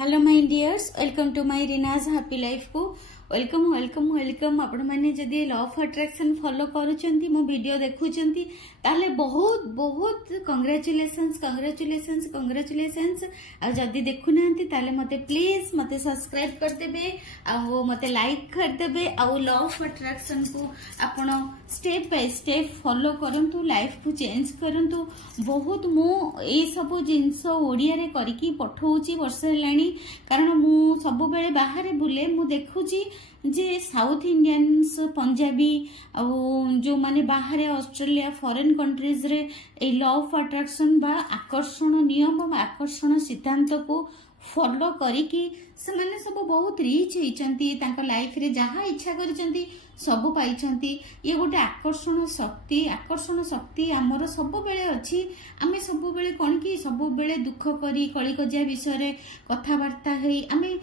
Hello my dears, welcome to my Reena's happy life को welcome welcome welcome. आपण माने जदी लॉ ऑफ अट्रैक्शन फॉलो करूचंती मो वीडियो देखुचंती ताले बहुत बहुत कांग्रेचुलेशंस कांग्रेचुलेशंस कांग्रेचुलेशंस। आ जदी देखु नांती ताले मते प्लीज मते सब्सक्राइब कर देबे आ मते लाइक कर देबे आ लॉ ऑफ अट्रैक्शन को आपण स्टेप बाय स्टेप फॉलो करंतु, लाइफ को चेंज करंतु। बहुत मु ए सब जिंस ओडिया रे करिकी पठौची वर्ष हेलाणी, कारण मु सब बेले बाहर बुले मु देखुची जे साउथ इंडियंस पंजाबी जो माने बाहर ऑस्ट्रेलिया फॉरेन कंट्रीज रे ए लॉ ऑफ अट्रैक्शन बा आकर्षण नियम आकर्षण सिद्धांत को फॉलो करिकी से माने सब बहुत रिच होइचंती, तांका लाइफ रे जहा इच्छा करिचंती सब पाइचंती। ये गोटे आकर्षण शक्ति आमर सब बेले अछि। आमे सब बेले कोन की सब बेले दुख करी कली कजिया विषय रे कथावार्ता हेई आमे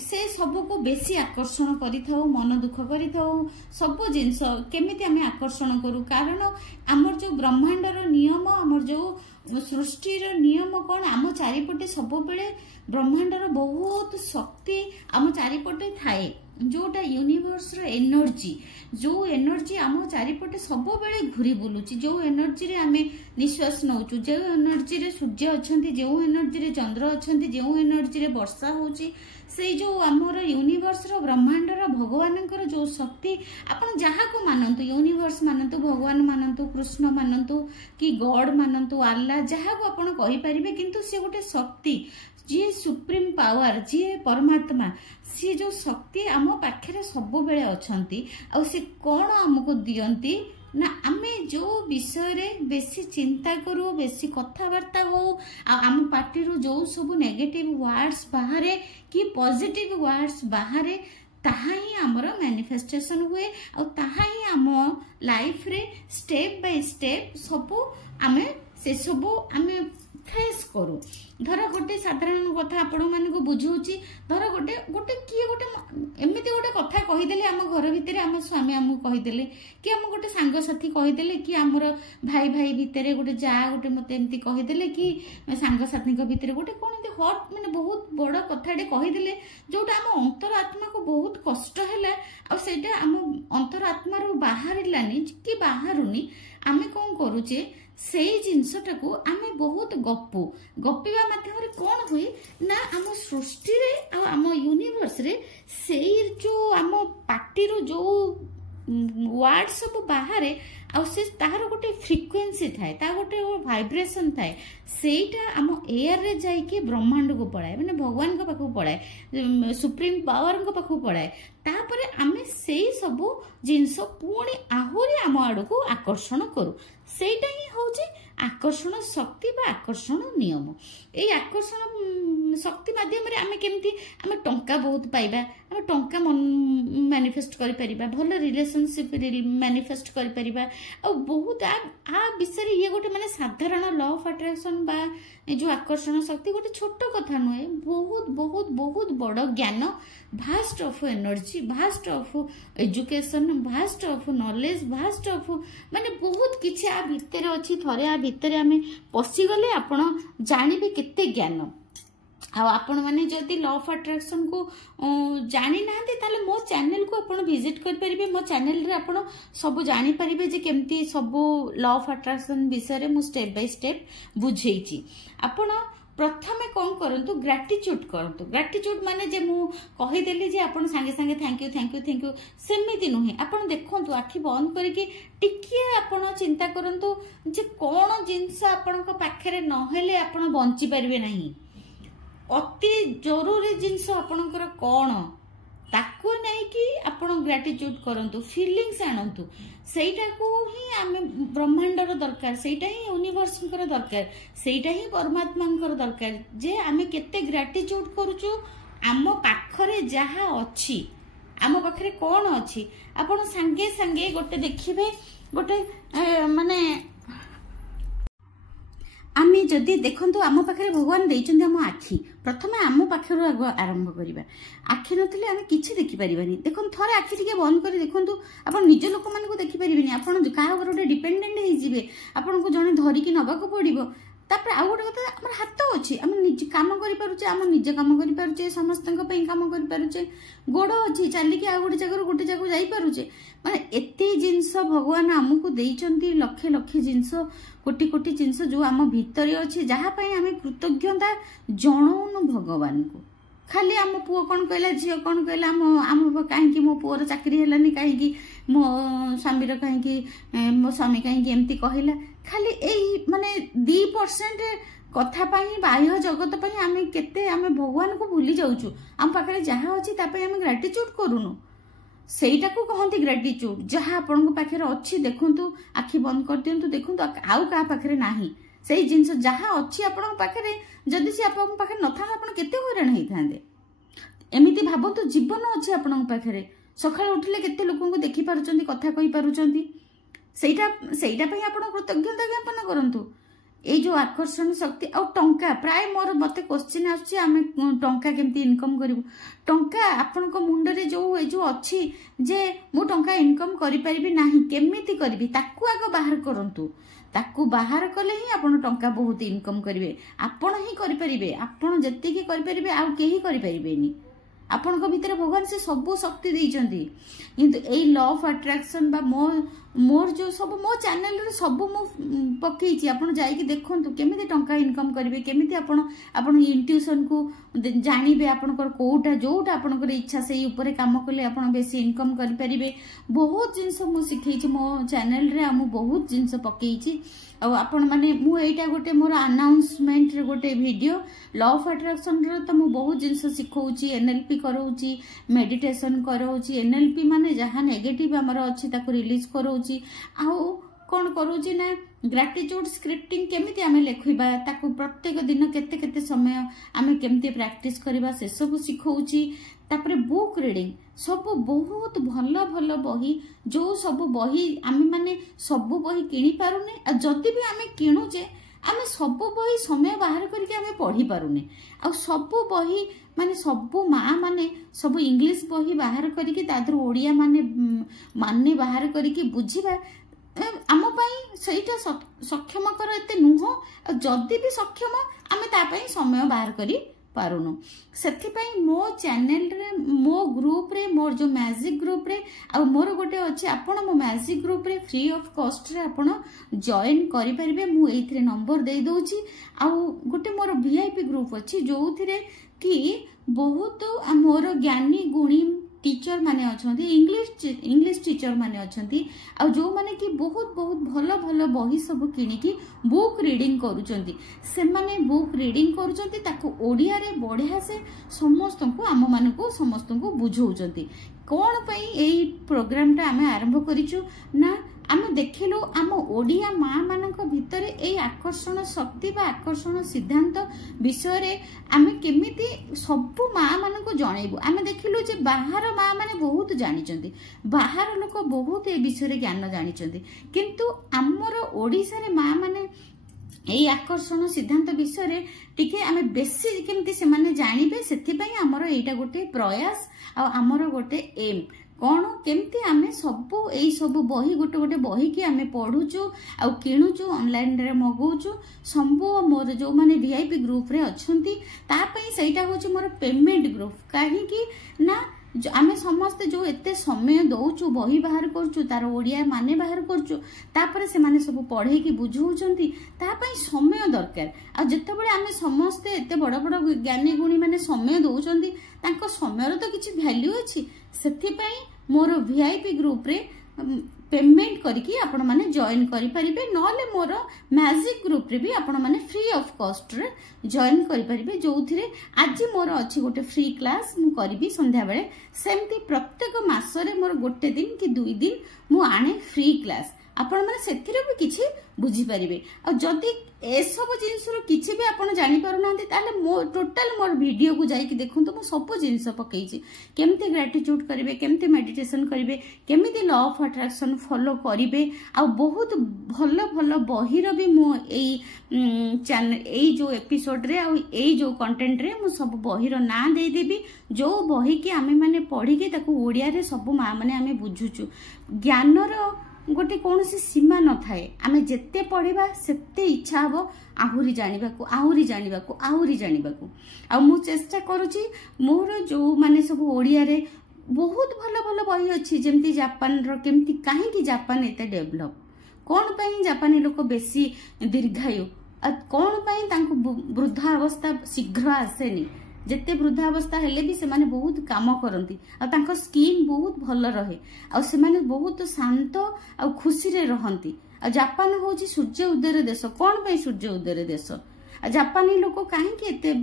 से सब को बेसी आकर्षण करिथाउ, मन दुख करिथाउ। सब जिंस केमिति आमे आकर्षण करू, कारण आमर जो ब्रह्मांडर नियम आमर जो सृष्टिर नियम कौन आम चारिपटे सब बेले ब्रह्मांडर बहुत शक्ति आम चारिपटे थाए, जोटा यूनिवर्स रो एनर्जी, जो एनर्जी आम चारिपटे सब बेले घुरी बुलुची, जो एनर्जी रे आमे निश्वास नौचु, जो एनर्जी रे सूर्य अछंती, जो एनर्जी रे चंद्र अछंती, जो एनर्जी रे वर्षा होची, से जो आमर यूनिवर्स रो ब्रह्मांडर भगवानंकर जो शक्ति आपण जहा को मानंतु, यूनिवर्स मानंतु, भगवान मानंतु, कृष्ण मानंतु कि गॉड मानंतु, अल्लाह जहा को आपण कहि परिबे, किंतु से गोटे शक्ति जी सुप्रीम पावर जी परमात्मा, सी जो शक्ति आम पाखे सब बेले अछंती। आ से कौन आमको दियंती ना आमे जो विषय रे बेसी चिंता करू, बेसी कथावार्ता हो, आम पार्टी रो जो सब नेगेटिव वर्ड्स बाहरे कि पॉजिटिव वर्ड्स बाहरे, ताहा ही आमर मैनिफेस्टेशन हुए और ताहा ही आम लाइफ रे स्टेप बाय स्टेप सबू आमे से सबू आमे फेस करू। धर गोटे साधारण कथा आपण माने को बुझौची, धर गोटे गोटे किए गोटे एमिति गोटे कथा कहिदेले आम घर भितरे आम स्वामी आम कहिदेले कि आम गोटे सांग साथी कहिदेले कि आमर भाई भाई भितरे गोटे जा गोटे मते एमिति कहिदेले कि सांग साथी को भितरे गोटे कोन एमिति हॉट माने बहुत बड़ कथाडे कहिदेले, जोटा आम अंतरात्मा को बहुत कष्ट हैला आ सेटा आम अंतरात्मा रो बाहरिलानी कि बाहरुनी। आमे कोन करूचे से जिनसटाको आमे बहुत गपिवा माध्यम रे कोन होई ना आम सृष्टि रे आ आम यूनिवर्स रे से जो आम पार्टी रो जो वर्ड सब बाहरे आ से तार गोटे फ्रिक्वेंसी थाए, ता गोटे वाइब्रेशन थाए, सेटा आम एयर रे जाई के ब्रह्मांड को पड़ाए, माने भगवान को पाखु पड़ाए, सुप्रीम पावर को पाखु पड़ाए। तापरे आमे सेई सब जिंस पुणी आहुरी आम आड़ को आकर्षण करू, सेटा ही होची आकर्षण शक्ति बा आकर्षण नियम। ए आकर्षण शक्ति माध्यम रे आमे केमती आमे टंका बहुत पाइबा, आमे टंका मैनिफेस्ट करि परिबा, भल रिलेशनशिप मैनिफेस्ट करि परिबा। आ बहुत आ विषय ये गोटे माने साधारण लॉ ऑफ अट्रैक्शन बा जो आकर्षण शक्ति गोटे छोट कथा नुहे, बहुत बहुत बहुत बड़ ज्ञान, vast of energy, vast of education, vast of knowledge, vast of माने बहुत किछि आ भितर अछि। थरे आ भितर आमे पसी गले आपण जानिबे केते ज्ञान। आपण माने जदि लॉ ऑफ अट्रैक्शन को जानी नांती ताले मो चैनल को आपण विजिट कर परिबे। मो चैनल रे आपण सब जानि परिबे जे केमती सब लॉ ऑफ अट्रैक्शन विषय रे मो स्टेप बाय स्टेप बुझेइची। आपण प्रथमे कौन करंतु ग्रेटिट्यूड करंतु। ग्रेटिट्यूड माने जे मु कहि देली जे आपण संगे संगे thank you thank you thank you सेमिति नुहे। आपण देखंतु आखि बंद करके टिकिए आपण चिंता करंतु जे कोन जिंस आपण को पाखरे न हेले आपण बंची परिबे नाही। अति जरूरी जिंस आपणकर कौन ताको नहीं कि आपण ग्रेटिट्यूड करंतु, फीलिंग्स आणंतु, सेटा को ही आमे ब्रह्मांडर दरकार, सेटा ही यूनिवर्सकर दरकार, सेटा ही परमात्मांकर दरकार जे आमे केते ग्रेटिट्यूड करूचु। आम पाखरे जहा अछि, आम पाखरे कौन अछि, आपण संगे संगे गोटे देखिबे गोटे माने आमे जदि देखंतु आम पाखरे भगवान देइचंदी आम आखि, प्रथमे आम पाखरु आरंभ करिबा। आखि नथिले आमे किछि देखि परिबानी। देखन थरे आखि टिके बंद करी देखंतु, आपण निज लोक मान को देखि परिबेनी, आपण काहा ऊपर डिपेंडेंट हेइ जिवे, आपण को जने धरि कि नबा को पड़िबो। तापर आउ गोटे कथा आम हाथ अच्छी आम निज कम करें आम निजे कम करें समस्त कम करें गोड़ अच्छी चलिकी आउ गोटे जगह गोटे जगह जापे माने एत जिनस भगवान आमको देइचंती लक्षे लक्षे जिनस कोटि कोटि जिनस जो आम भितर अच्छे जहाँपाई आम कृतज्ञता जनाऊनु भगवान को खाली आम पुओ कौन कहला झील कौन कहला आम कहीं मो पुअर चाकरी है कहीं मो स्वामीर कहीं मो स्वामी कहीं एमती कहला खाली यही माने 2% कथा बाह्य जगत आम केते आम भगवान को भूली जाऊँ आम पाखे जहाँ अच्छी आम ग्राटिट्यूड करूनु सेटा को कहती ग्राटिट्यूड जहाँ आपण पाखे अच्छी देखु आखि बंद कर दिंतु देखु आउ क्या पाखे ना से जिनस जहाँ अच्छी आपण पाखे जदि सी आप पाखे न था आप केते हैरान होते एमती भावतु जीवन अच्छे आपण पाखे सकाळ उठिले केते लोक देखि पारुचंती कथा कहि पारुचंती सेटा आपण कृतज्ञता ज्ञापन करंतु ये जो आकर्षण शक्ति आ टंका प्राय मोर मते क्वेश्चन आछी आमे टंका केमती इनकम करिवु टंका आपन को मुंडरे जो अच्छी जे मु टंका इनकम करि परिबि नाही केमिति करबि ताकू आगो बाहर करंतु ताकू बाहर कले ही आपण टंका बहुत इनकम करिवे आपण ही करि परिबे आपण जत्ते की करि परिबे आ केही करि परिबेनी आपण को भीतर भगवान से सब शक्ति देइचंती किंतु ए लॉ ऑफ अट्रैक्शन बा मोर जो सब मो चैनल रे सब मो पकेइची आपण जाई कि देखंतु केमिति टंका इनकम करिवे केमिति आपण इंट्यूशन को जानिबे आपण को कोटा जोटा आपण को इच्छा से ऊपर काम करले आपण बेसी इनकम करि परिबे बहुत जिंस मो सिखैची मो चैनल रे हम बहुत जिंस पकेइची आपण माने मु एटा गोटे मोर अनाउंसमेंट रे गोटे वीडियो लॉ ऑफ अट्रैक्शन रे तो मु बहुत जिंस सिखौची एनएलपी करौची मेडिटेशन करौची एनएलपी माने जहां नेगेटिव हमर अछि ताको रिलीज करौची आउ कोन करूची ना ग्रेटिट्यूड स्क्रिप्टिंग केमिति आमे लेखिबा ताको प्रत्येक दिन केते केते समय आमे केमिति प्रैक्टिस करबा से सब सिखौची तापरे बुक रीडिंग सब बहुत भल भल बही जो सब बही आमे माने सब बही किनी पारुने आ जति भी आमे किनुचे आमे सब बही समय बाहर करके आमे पढ़ी पारुने आ सब बही माने सब माँ माने सब इंग्लिश बही बाहर करके तादर ओडिया माने बाहर करके बुझिबा आम सहीटा सक्षम कर एते नुह जदि भी सक्षम आमे तापाई समय बाहर करी पारुनु सेथिपाई मो चैनल रे मो ग्रुप रे मोर जो मैजिक ग्रुप रे आ मोर गोटे अछि आपण मो मैजिक ग्रुप रे फ्री ऑफ कॉस्ट रे आपण जॉइन करि परिबे मु एथिरे नंबर दे दोछि आ गोटे मोर वीआईपी ग्रुप अछि जोथिरे कि बहुत मोर ज्ञानी गुणी टीचर माने अछंती इंग्लिश टीचर माने अछंती आ जो माने कि बहुत बहुत भल भल बही सब किनी की बुक रीडिंग करूचंती से माने बुक रीडिंग करूचंती ताको ओडिया रे बढ़िया से समस्त को आम मान को समस्त को बुझौचंती कोन पई एई प्रोग्राम टा आमे आरंभ करिचु ना आमे देखिलु आम ओडिया माँ मानक भितर ए आकर्षण शक्ति बा आकर्षण सिद्धांत विषय रे आमे केमिति सब माँ मानक जनइबु आमे देखिलु जे बाहर माँ माने बहुत जानिचंती बाहर लोक बहुत ए विषय रे ज्ञान जानिचंती किंतु आमर ओडिसा रे माँ माने एई आकर्षण सिद्धांत विषय रे टिके आमे बेसी केमिति से माने जानिबे सेथिपई हमर एटा गोटे प्रयास आ हमर गोटे एम कौन केमती आमे सबू यही सब बही गोटे गोटे बही की आमे पढ़ुचु आ किणुचु ऑनलाइन रे मगौचु सबू मोर जो माने वीआईपी ग्रुप रे अछंती तापई सेटा होची मोर पेमेंट ग्रुप काहे की ना आमे समस्त जो एते समय दौचु बही बाहर करचु तार ओडिया माने बाहर करचु तापर से माने सब पढ़े की बुझौचंती तापई समय दरकार आ जते बेले आमे समस्त एते बड़ बड़ ज्ञानी गुणी माने समय दौचंती तांको समय तो किछि वैल्यू अछि सेथिपई मोर वीआईपी ग्रुप रे पेमेंट करके आपण माने जॉइन करि परिबे नले मोर मैजिक ग्रुप रे भी आपण माने फ्री ऑफ कॉस्ट रे जॉइन करि परिबे जोथिरे आज मोर अछि गोटे फ्री क्लास मु करबी संध्या बेले सेमती प्रत्येक मास रे मोर गोटे दिन कि 2 दिन मु आने फ्री क्लास आपण माने सेथिरे भी किछि बुझी परिबे आ जदी ए सब जिंस रो किछि भी आपण जानि पारु नांती ताले मो टोटल मोर वीडियो को जाई कि देखंतु मो सब जिंस पकेइछि केमते ग्रेटिट्यूड करिवे केमते मेडिटेशन करिवे केमिति लॉ ऑफ अट्रैक्शन फॉलो करिवे आ बहुत भल भल बहिर भी मो एई चैनल एई जो एपिसोड रे आ एई जो कंटेंट रे मो सब बहिर ना दे देबी जो बही के आमे माने पढी के ताको ओडिया रे सब मां माने आमे बुझुचु ज्ञान रो गोटे कौन सी सीमा न थाए आमे जेते पढ़िबा सेते इच्छा हबो आहुरी जानिबाकू आहुरी जानिबाकू आहुरी जानिबाकू आ मु चेष्टा करूची मोर जो माने सब ओडिया रे बहुत भल भल बही अच्छी जमती जापान रो केमती काहे कि जापान एते डेवलप कौन पई जापानी लोक बेसी दीर्घायु कौन पई तांको वृद्धावस्था शीघ्र आसेनी जिते वृद्धावस्था हेले भी सेमाने बहुत काम करती आ स्किन बहुत भल रहे आ सेमाने बहुत शांत आ खुशी रे रहंती आ जापान होची सूर्य उदय देश कौन पई सूर्य उदय देश आ जापानी लोक काहे कि एते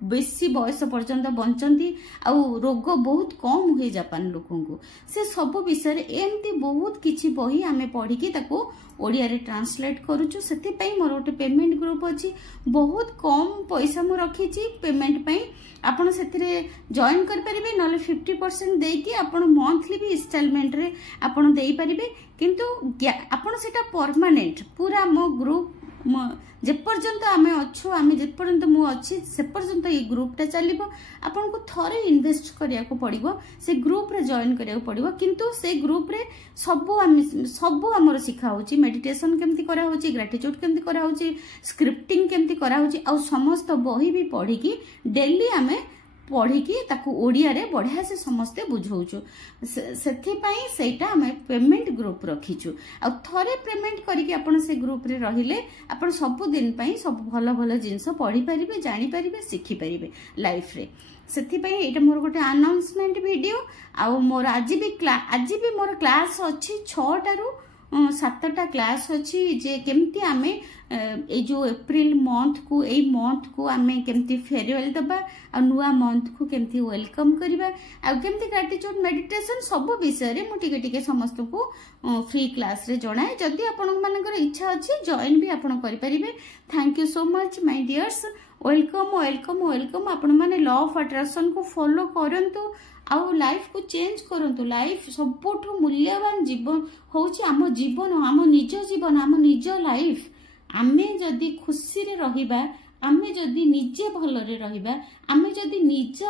बेसी बयस पर्यंत बंचती आ रोग बहुत कम हुए जापान लोकों को से सब विषय एमती बहुत किछि बही आमे पढ़ी की ताको ओडिया रे ट्रांसलेट करूछु सेति पई मोर गोटे पेमेंट ग्रुप अछि बहुत कम पैसा मु रखीछि पेमेंट पई आपण सेतिरे जॉइन कर परिबे नले 50% देई की आपण मंथली भी इंस्टॉलमेंट रे आपण देई परिबे किंतु आपण सेटा परमानेंट पूरा मो ग्रुप जे पर्यंत आमे अच्छु आमे जे पर्यंत मु अछि से पर्यंत ये ग्रुप टा चलिबो आपन को थरे इन्वेस्ट करिया को पड़िबो से ग्रुप रे जॉइन करिया को पड़िबो किंतु से ग्रुप रे सब हमर सिखा होची मेडिटेशन केमती करा होची ग्रेटिट्यूड केमती करा होची स्क्रिप्टिंग केमती करा होची आ समस्त बही भी पढ़ी की डेली आमे पढ़ी की ताकू ओडिया रे बढ़िया से समस्ते बुझौछु सेथि पई सेटा हमें पेमेंट ग्रुप रखीछु आ थरे पेमेंट करिके आपण से ग्रुप रे रहिले आपण सब दिन पई सब भलो भलो जिंस पढ़ी परिबे जानि परिबे सिखि परिबे लाइफ रे सेथि पई एटा मोर गोटे अनाउंसमेंट वीडियो आ मोर आज भी मोर क्लास अछि 6 टारू 7टा क्लास अच्छी जे केमती आमे ए जो एप्रिल मंथ को आमे केमती फेयरवेल दबा आ नुआ मंथ को केमती वेलकम करिबा आ केमती ग्रेटिट्यूड मेडिटेशन सब विषय रे मु टिके टिके समस्त को फ्री क्लास रे जणाए जदी आपन मानकर इच्छा अछि जॉइन भी आपन करि परिबे thank you so much my dears welcome welcome welcome आपन माने लॉ ऑफ अट्रैक्शन को फॉलो करंतु आउ लाइफ को चेंज करंतु लाइफ सबुठु मूल्यवान जीवन होची आम जीवन आम निज जीवन आम निज लाइफ आमे जदी खुशी रे रहिबा आमे जदी निजे भल रे रहिबा आमे जदी निज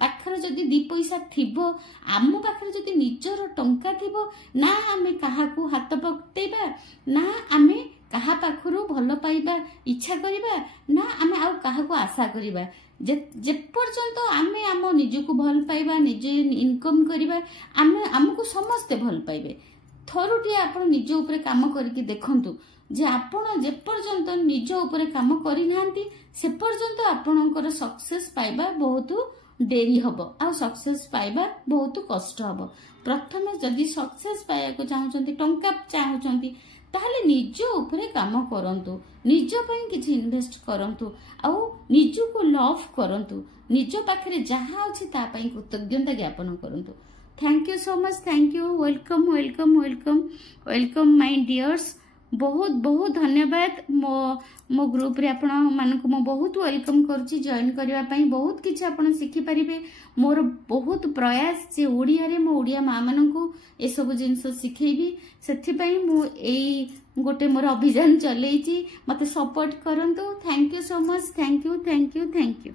पाखर जदी 2 पैसा थिबो आम पाखर जदी निजर टंका थिबो ना आमे काहा को हाथ पकटेबा ना आमे काहा पाखरु भल पाइबा इच्छा करिबा ना आमे आउ काहा को आशा करिबा जे पर्यंत आमे आम निजको भल पाइबा निजे इनकम करिबा आमे हमको समस्त भल पाइबे थरुटी आपण निज ऊपर काम करके देखंतु जे आपण जे पर्यंत निज ऊपर काम करि नांती से पर्यंत आपणकर सक्सेस पाइबा बहुत डेरी हबो आ सक्सेस पाइबा बहुत कष्ट हबो प्रथम जदी सक्सेस पाया को चाहउचंती टंका चाहउचंती ताहले निज ऊपर काम करंतु निज पई किछि इन्वेस्ट करंतु आ निज को लव करंतु निज पाखरे जहां अछि ता पई कृतज्ञता ज्ञापन करंतु thank you so much thank you welcome welcome welcome welcome my dears बहुत बहुत धन्यवाद मो ग्रुप रे आपण मानक मो बहुत वेलकम करछि जॉइन करबा पई बहुत किछि आपण सिखि परिबे मोर बहुत प्रयास जे ओडिया रे मो ओडिया मां मानकू ए सब जिंस सिखेबी सेथि पई मो एई गोटे मोर अभियान चलेछि मते सपोर्ट करंतु thank you so much thank you thank you thank you